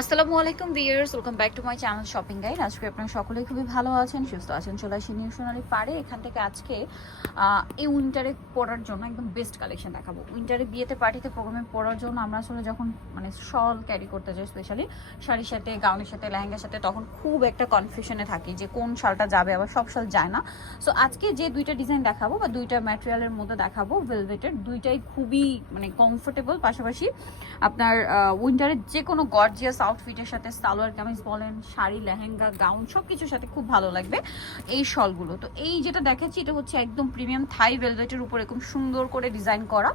আসসালামু আলাইকুম viewers, welcome back to my channel shopping guide. আজকে আপনারা সকলেই খুবই ভালো আছেন, সুস্থ আছেন। চলে আসি নিউ সোনালি পারে। এখান থেকে আজকে এই উইন্টারে পরার জন্য একদম বেস্ট কালেকশন দেখাবো। উইন্টারে বিয়েতে পার্টিতে প্রোগ্রামে পরার জন্য আমরা আসলে যখন মানে শল ক্যারি করতে যাই, স্পেশালি শাড়ির সাথে, গাউনের সাথে, লেহেঙ্গার সাথে, তখন খুব একটা কনফিউশনে থাকি যে কোন শালটা যাবে, আবার সব শাল যায় না। সো আজকে যে দুইটা ডিজাইন দেখাবো বা দুইটা ম্যাটেরিয়ালের মধ্যে দেখাবো, ভেলভেটের, দুইটাই খুবই মানে কমফোর্টেবল, পাশাপাশি আপনার উইন্টারের যে কোনো গর্জিয়াস আউটফিটের সাথে, সালোয়ার কামিজ বলেন, শাড়ি, লেহেঙ্গা, গাউন সব কিছুর সাথে খুব ভালো লাগবে এই শলগুলো। তো এই যেটা দেখাচ্ছি এটা হচ্ছে একদম প্রিমিয়াম থাই ভেলভেটের উপর এরকম সুন্দর করে ডিজাইন করা।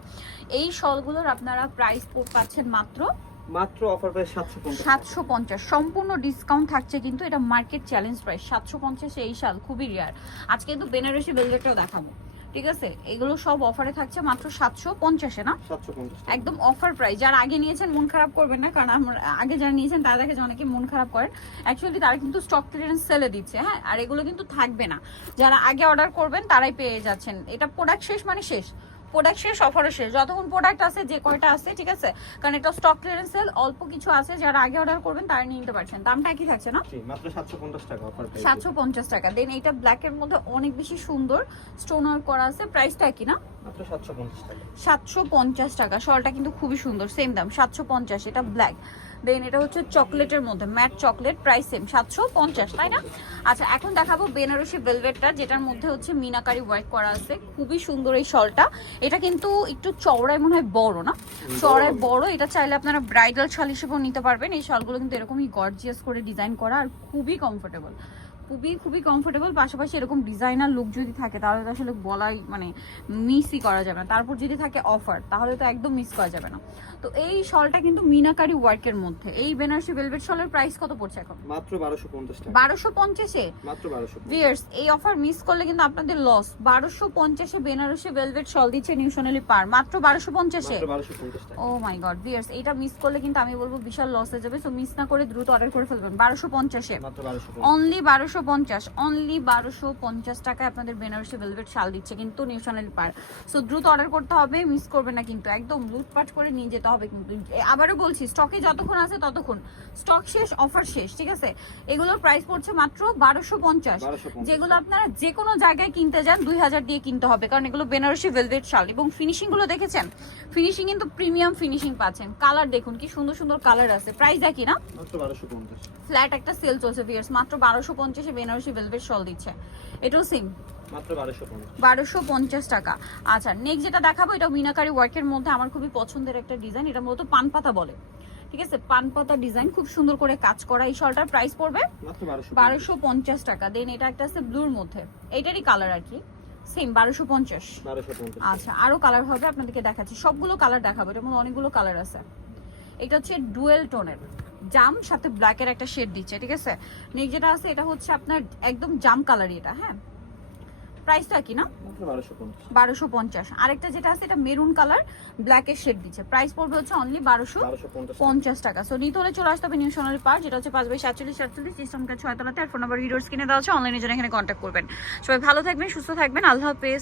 এই শলগুলোর আপনারা প্রাইস পাচ্ছেন মাত্র অফার প্রাইস 750। সম্পূর্ণ ডিসকাউন্ট থাকছে, কিন্তু এটা মার্কেট চ্যালেঞ্জ প্রাইস 750। এই শাল খুবই রেয়ার। আজকে কিন্তু বেনারসি ভেলভেটটাও দেখাবো, ঠিক আছে? এগুলো সব অফারে থাকছে মাত্র 750-এ না, 750 একদম অফার প্রাইস। যারা আগে নিয়েছেন মন খারাপ করবেন না, কারণ আমরা আগে যারা নিয়েছেন তারা দেখে যে অনেকে মন খারাপ করেন। অ্যাকচুয়ালি তারা কিন্তু স্টক ক্লিয়ারেন্স সেলে দিচ্ছে, হ্যাঁ, আর এগুলো কিন্তু থাকবে না। যারা আগে অর্ডার করবেন তারাই পেয়ে যাচ্ছেন। এটা প্রোডাক্ট শেষ মানে শেষ, প্রোডাক্ট শেষ, অফারও শেষ। যতক্ষণ প্রোডাক্ট আছে, যে কয়টা আছে, ঠিক আছে, কারণ এটা স্টক ক্লিয়ারেন্স সেল, অল্প কিছু আছে। যারা আগে অর্ডার করবেন তারা নিয়ে নিতে পারছেন। দামটা কি থাকছে না, মাত্র 750 টাকা অফার প্রাইস, 750 টাকা। দেন এটা ব্ল্যাকের মধ্যে অনেক বেশি সুন্দর স্টোন ওয়ার্ক করা আছে। প্রাইসটা কি না, মাত্র 750 টাকা। 750 টাকা। শলটা কিন্তু খুবই সুন্দর, সেম দাম 750। এটা ব্ল্যাক। দেন এটা হচ্ছে চকলেটের মধ্যে, ম্যাট চকলেট, প্রাইস সেম 750, তাই না? আচ্ছা, এখন দেখাবো বেনারসি ভেলভেটটা, যেটার মধ্যে হচ্ছে মিনাকারি ওয়ার্ক করা আছে। খুবই সুন্দর এই শলটা। এটা কিন্তু একটু চওড়ায় মনে হয় বড় না, চওড়ায় বড়। এটা চাইলে আপনারা ব্রাইডাল শাল হিসেবেও নিতে পারবেন। এই শালগুলো কিন্তু এরকমই গর্জিয়াস করে ডিজাইন করা আর খুবই কমফোর্টেবল, খুবই কমফোর্টেবল। পাশাপাশি এরকম ডিজাইনার লুক যদি থাকে তাহলে তো আসলে বলাই মানে মিসই করা যাবে না। তারপর যদি থাকে অফার, তাহলে তো একদম মিস করা যাবে না। তো এই শলটা কিন্তু মিনাকারি ওয়ার্কের মধ্যে। এই বেনারসি ভেলভেট শলের প্রাইস কত পড়ছে এখন? মাত্র 1250 টাকা। 1250-এ মাত্র 1250। ভিউয়ার্স, এই অফার মিস করলে কিন্তু আপনাদের লস। 1250-এ বেনারসি ভেলভেট শল দিচ্ছে নিউ সোনালি পার, মাত্র 1250-এ। মাত্র 1250 টাকা। ও মাই গড ভিউয়ার্স, এটা মিস করলে কিন্তু আমি বলবো বিশাল লস হয়ে যাবে। সো মিস না করে দ্রুত অর্ডার করে ফেলবেন। 1250-এ, মাত্র 1250। অনলি 1250, অনলি 1250 টাকায় আপনাদের বেনারসি ভেলভেট শাল দিচ্ছে কিন্তু নিউ সোনালি পার। সো দ্রুত অর্ডার করতে হবে, মিস করবে না কিন্তু, একদম লুটপাট করে নিয়ে যেতে হবে কিন্তু। আবারও বলছি, স্টকে যতক্ষণ আছে ততক্ষণ, স্টক শেষ, অফার শেষ, ঠিক আছে? এগুলোর প্রাইস পড়ছে মাত্র 1250। যেগুলো আপনারা যে কোনো জায়গায় কিনতে যান 2000 দিয়ে কিনতে হবে, কারণ এগুলো বেনারসি ভেলভেট শাল। এবং ফিনিশিং গুলো দেখেছেন, ফিনিশিং কিন্তু প্রিমিয়াম ফিনিশিং পাচ্ছেন। কালার দেখুন কি সুন্দর সুন্দর কালার আছে। প্রাইস একই না, মাত্র 1250। ফ্ল্যাট একটা সেল চলছে ভিউয়ার্স, মাত্র 1250-এ বেনারসি ভেলভেট শল দিচ্ছে। এটাও সেম মাত্র 1250। 1250 টাকা। আচ্ছা, নেক্সট যেটা দেখাবো এটা মিনাকারি ওয়ার্কের মধ্যে আমার খুবই পছন্দের একটা ডিজাইন। এটা মূলত পানপাতা বলে, ঠিক আছে? পানপাতা ডিজাইন, খুব সুন্দর করে কাজ করা। এই শলটার প্রাইস পড়বে মাত্র 1250 টাকা। দেন এটা একটা আছে ব্লুর মধ্যে, এটারই কালার আর কি, সেম 1250। 1250। আচ্ছা, আরো কালার হবে, আপনাদেরকে দেখাচ্ছি, সবগুলো কালার দেখাবো। এটার মধ্যে অনেকগুলো কালার আছে। এটা হচ্ছে ডুয়েল টোনের জাম, সাথে ব্ল্যাকের একটা শেড দিচ্ছে, ঠিক আছে? নেক্সট যেটা আছে এটা হচ্ছে আপনার একদম জাম কালারই এটা, হ্যাঁ। প্রাইসটা কি না, মাত্র 1250। 1250। আরেকটা যেটা আছে এটা মেরুন কালার, ব্ল্যাকের শেড দিচ্ছে। প্রাইস পড়বে হচ্ছে অনলি 1250 টাকা। সো নিতে হলে চলে আসতে হবে নিউ সোনালি পার্ক, যেটা হচ্ছে 5/47 ইসলামকা 6 তলাতে। আর ফোন নাম্বার ভিডিওর স্ক্রিনে দেওয়া আছে, অনলাইনে জন্য এখানে কন্ট্যাক্ট করবেন। সবাই ভালো থাকবেন, সুস্থ থাকবেন, আল্লাহ হাফেজ।